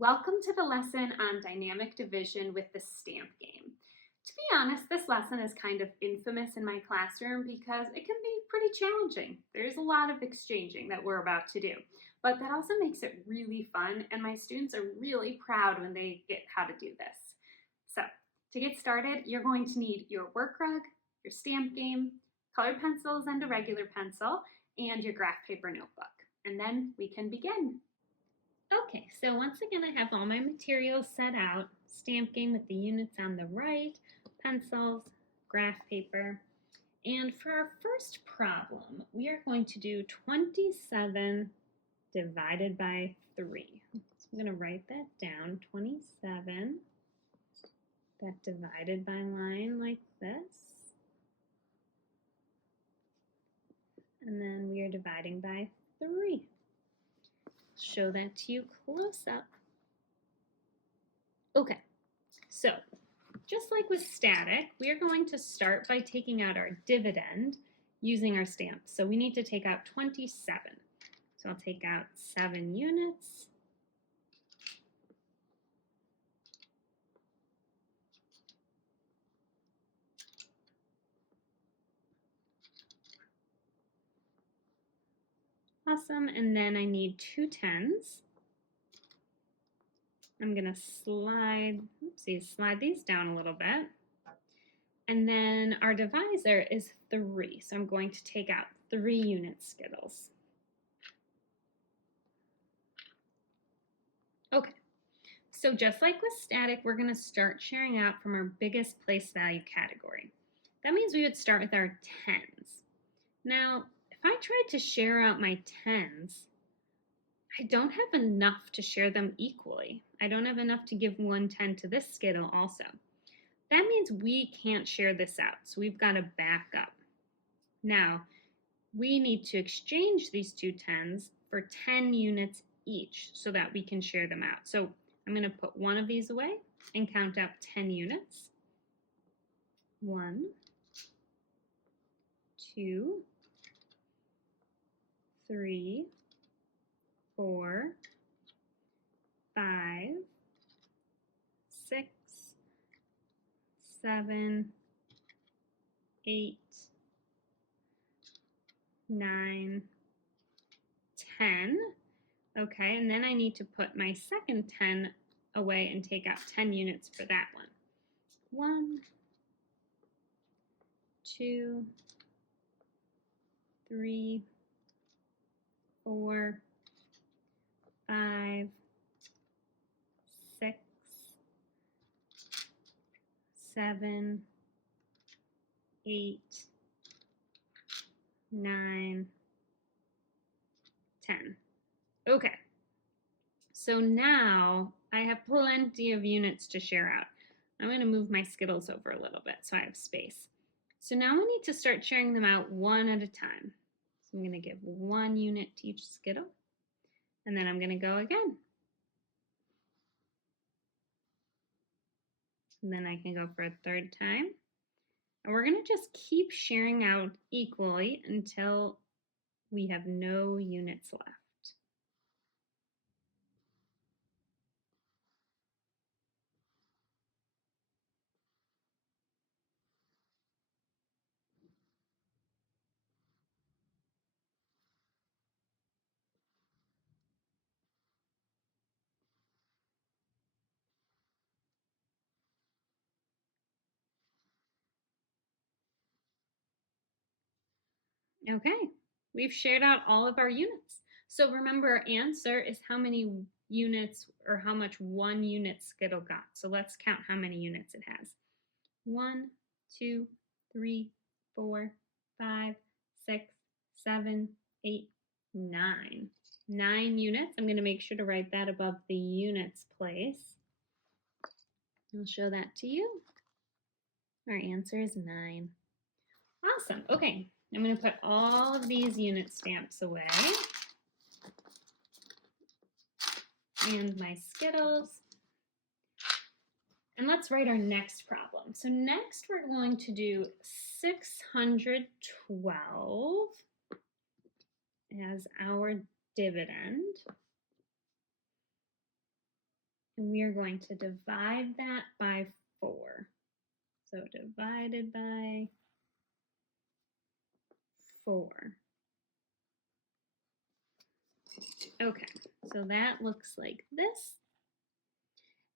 Welcome to the lesson on dynamic division with the stamp game. To be honest, this lesson is kind of infamous in my classroom because it can be pretty challenging. There's a lot of exchanging that we're about to do, but that also makes it really fun, and my students are really proud when they get how to do this. So, to get started, you're going to need your work rug, your stamp game, colored pencils and a regular pencil, and your graph paper notebook. And then we can begin. Okay, so once again, I have all my materials set out. Stamp game with the units on the right, pencils, graph paper. And for our first problem, we are going to do 27 divided by 3. So I'm going to write that down, 27, that divided by line like this. And then we are dividing by 3. Show that to you close up. Okay, so just like with static, we are going to start by taking out our dividend using our stamp. So we need to take out 27. So I'll take out 7 units. Awesome, and then I need 2 10s. I'm gonna slide these down a little bit. And then our divisor is 3, so I'm going to take out 3 unit Skittles. Okay, so just like with static, we're going to start sharing out from our biggest place value category. That means we would start with our 10s. Now, if I tried to share out my 10s, I don't have enough to share them equally. I don't have enough to give 1 10 to this Skittle also. That means we can't share this out, so we've got to back up. Now, we need to exchange these 2 10s for 10 units each so that we can share them out. So I'm going to put one of these away and count up 10 units. 1, 2, 3, 4, 5, 6, 7, 8, 9, 10. Okay, and then I need to put my second 10 away and take out 10 units for that one. 1, 2, 3, 4, 5, 6, 7, 8, 9, 10. Okay, so now I have plenty of units to share out. I'm going to move my Skittles over a little bit so I have space. So now we need to start sharing them out one at a time. So I'm going to give 1 unit to each Skittle, and then I'm going to go again. And then I can go for a 3rd time. And we're going to just keep sharing out equally until we have no units left. Okay, we've shared out all of our units. So remember, our answer is how many units or how much 1 unit Skittle got. So let's count how many units it has. 1, 2, 3, 4, 5, 6, 7, 8, 9. 9 units. I'm going to make sure to write that above the units place. I'll show that to you. Our answer is 9. Awesome. Okay, I'm going to put all of these unit stamps away. And my Skittles. And let's write our next problem. So next we're going to do 612 as our dividend. and we are going to divide that by 4. So divided by 4. Okay, so that looks like this.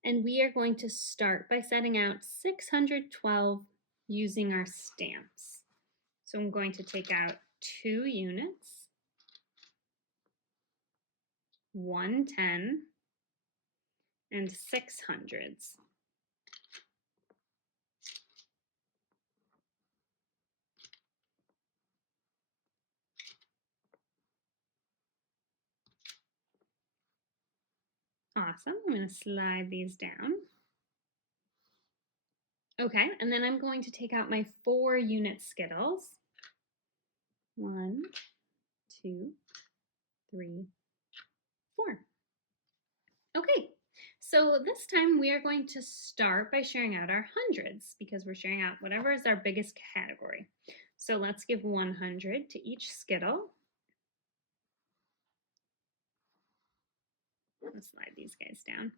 And we are going to start by setting out 612 using our stamps. So I'm going to take out 2 units, 1 10, and 6 hundreds. Awesome. I'm going to slide these down. Okay, and then I'm going to take out my 4 unit Skittles. 1, 2, 3, 4. Okay, so this time we are going to start by sharing out our hundreds because we're sharing out whatever is our biggest category. So let's give 100 to each Skittle. Let's slide these guys down.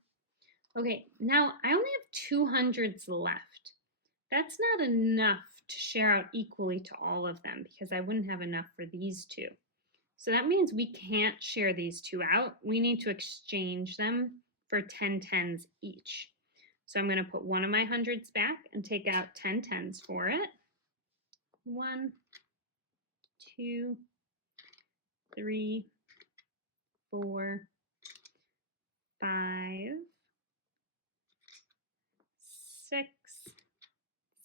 Okay, now I only have 200s left. That's not enough to share out equally to all of them because I wouldn't have enough for these 2. So that means we can't share these 2 out. We need to exchange them for 10 10s each. So I'm going to put one of my hundreds back and take out 10 10s for it. 1, 2, 3, 4, 5, 6,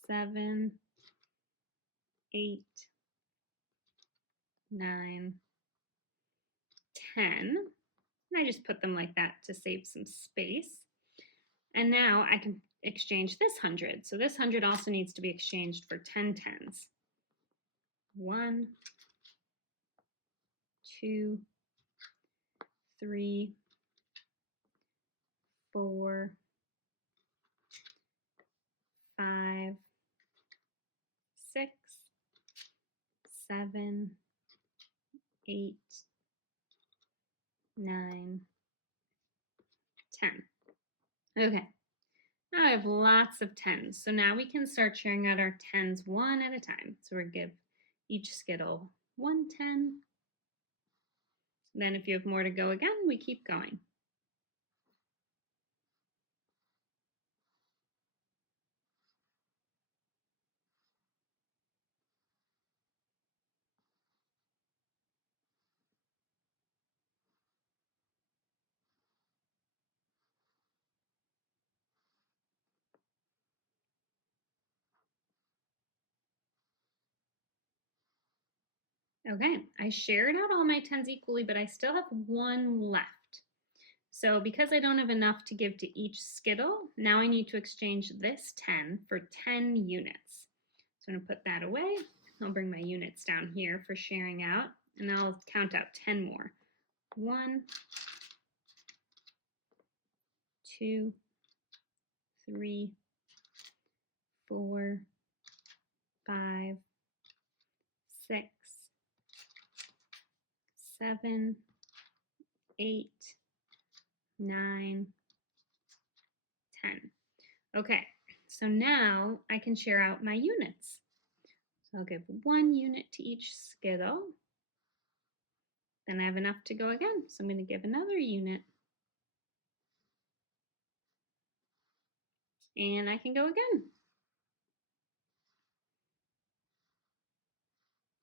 7, 8, 9, 10. And I just put them like that to save some space. And now I can exchange this 100. So this 100 also needs to be exchanged for 10 10s. 1, 2, 3, 4, 5, 6, 7, 8, 9, 10. Okay, now I have lots of 10s. So now we can start sharing out our 10s one at a time. So we'll give each Skittle 1 10. Then if you have more to go again, we keep going. Okay, I shared out all my 10s equally, but I still have 1 left. So because I don't have enough to give to each Skittle, now I need to exchange this 10 for 10 units. So I'm going to put that away. I'll bring my units down here for sharing out, and I'll count out 10 more. 1, 2, 3, 4, 5, 6, 7, 8, 9, 10. Okay, so now I can share out my units. So I'll give 1 unit to each Skittle. Then I have enough to go again, so I'm going to give another unit. And I can go again.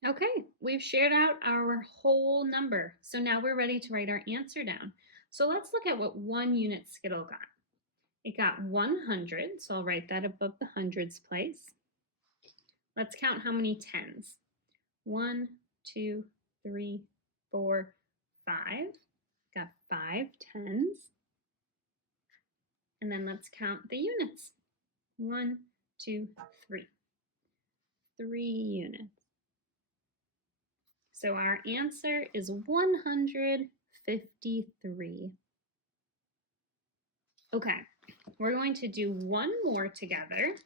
Okay, we've shared out our whole number. So now we're ready to write our answer down. So let's look at what 1 unit Skittle got. It got 100, so I'll write that above the hundreds place. Let's count how many 10s. 1, 2, 3, 4, 5. Got 5 10s. And then let's count the units. 1, 2, 3. 3 units. So our answer is 153. Okay, we're going to do one more together.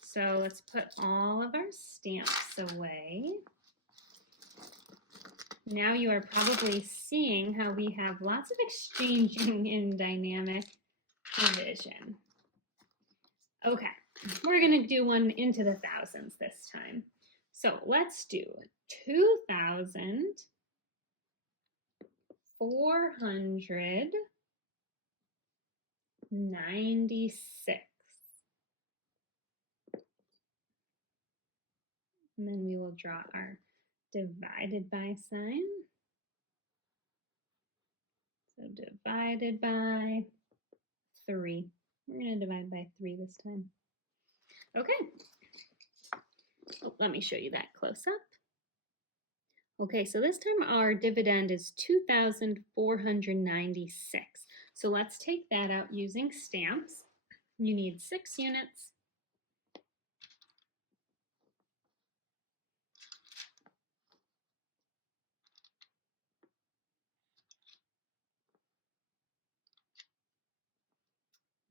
So let's put all of our stamps away. Now you are probably seeing how we have lots of exchanging in dynamic. division. Okay, we're going to do one into the thousands this time. So let's do 2,496. And then we will draw our divided by sign. So divided by 3. We're going to divide by 3 this time. Okay. Oh, let me show you that close up. Okay, so this time our dividend is 2,496. So let's take that out using stamps. You need 6 units.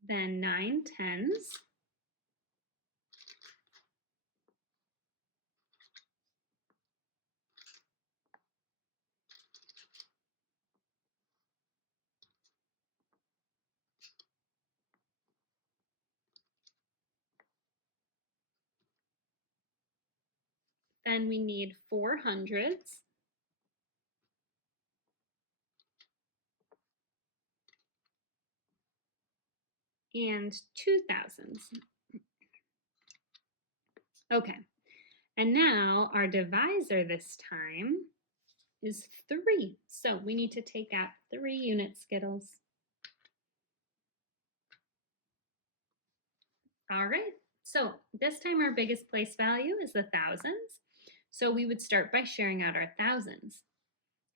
Then 9 tens. Then we need 4 hundreds. And 2 thousands. Okay, and now our divisor this time is 3. So we need to take out 3 unit Skittles. All right, so this time our biggest place value is the thousands. So we would start by sharing out our thousands.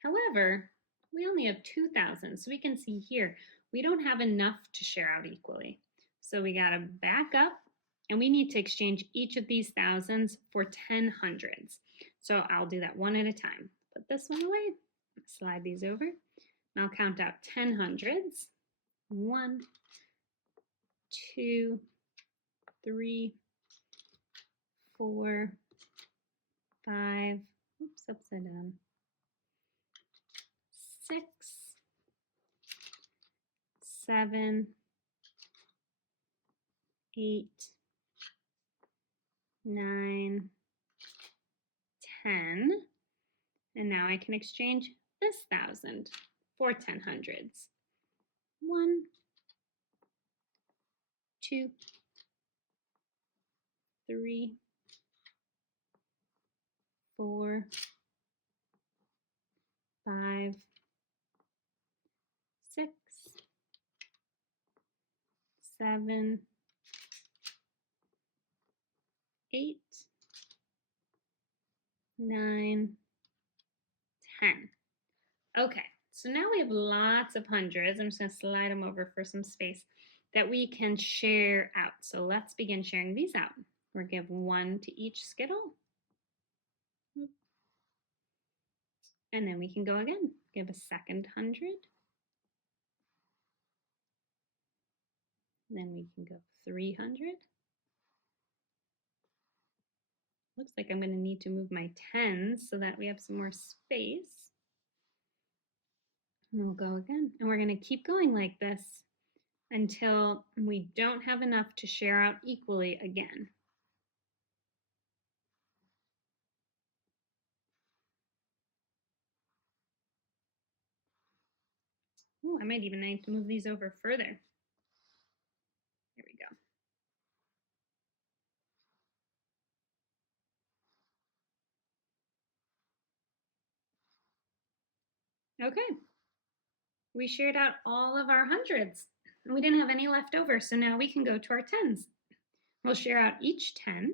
However, we only have 2,000, so we can see here, we don't have enough to share out equally. So we gotta back up and we need to exchange each of these thousands for 10 hundreds. So I'll do that one at a time. Put this one away, slide these over, and I'll count out 10 hundreds. 1, 2, 3, 4, 5, oops, upside down, 6, 7, 8, 9, 10. And now I can exchange this 1,000 for 10 hundreds. 1, 2, 3, 4, 5, 6, 7, 8, 9, 10. Okay, so now we have lots of hundreds. I'm just going to slide them over for some space that we can share out. So let's begin sharing these out. We'll give 1 to each Skittle. And then we can go again. Give a second 100. Then we can go 300. Looks like I'm going to need to move my 10s so that we have some more space. And we'll go again. And we're going to keep going like this until we don't have enough to share out equally again. Oh, I might even need to move these over further. Here we go. Okay. We shared out all of our hundreds and we didn't have any left over. So now we can go to our tens. We'll share out each 10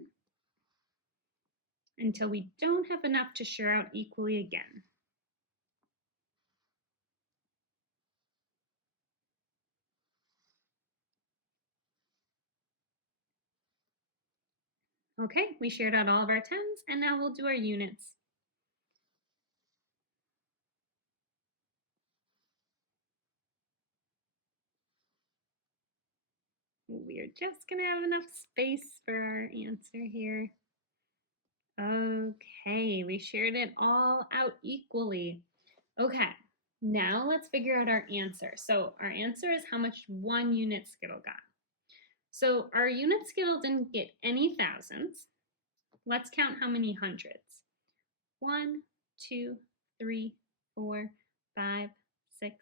until we don't have enough to share out equally again. Okay, we shared out all of our tens, and now we'll do our units. We're just gonna have enough space for our answer here. Okay, we shared it all out equally. Okay, Now let's figure out our answer. So our answer is how much 1 unit skittle got. So our unit skittle didn't get any thousands. Let's count how many hundreds. 1, 2, 3, 4, 5, 6,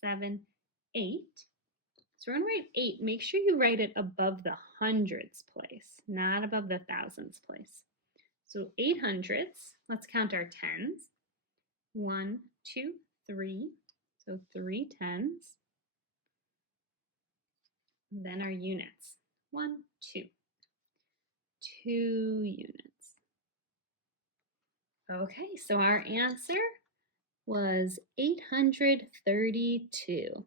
7, 8. So we're going to write 8. Make sure you write it above the hundreds place, not above the thousands place. So 8 hundredths. Let's count our tens. 1, 2, 3. So 3 tens. Then our units. 1, 2. 2 units. Okay, so our answer was 832.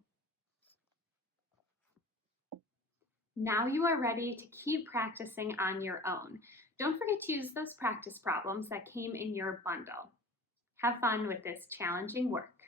Now you are ready to keep practicing on your own. Don't forget to use those practice problems that came in your bundle. Have fun with this challenging work.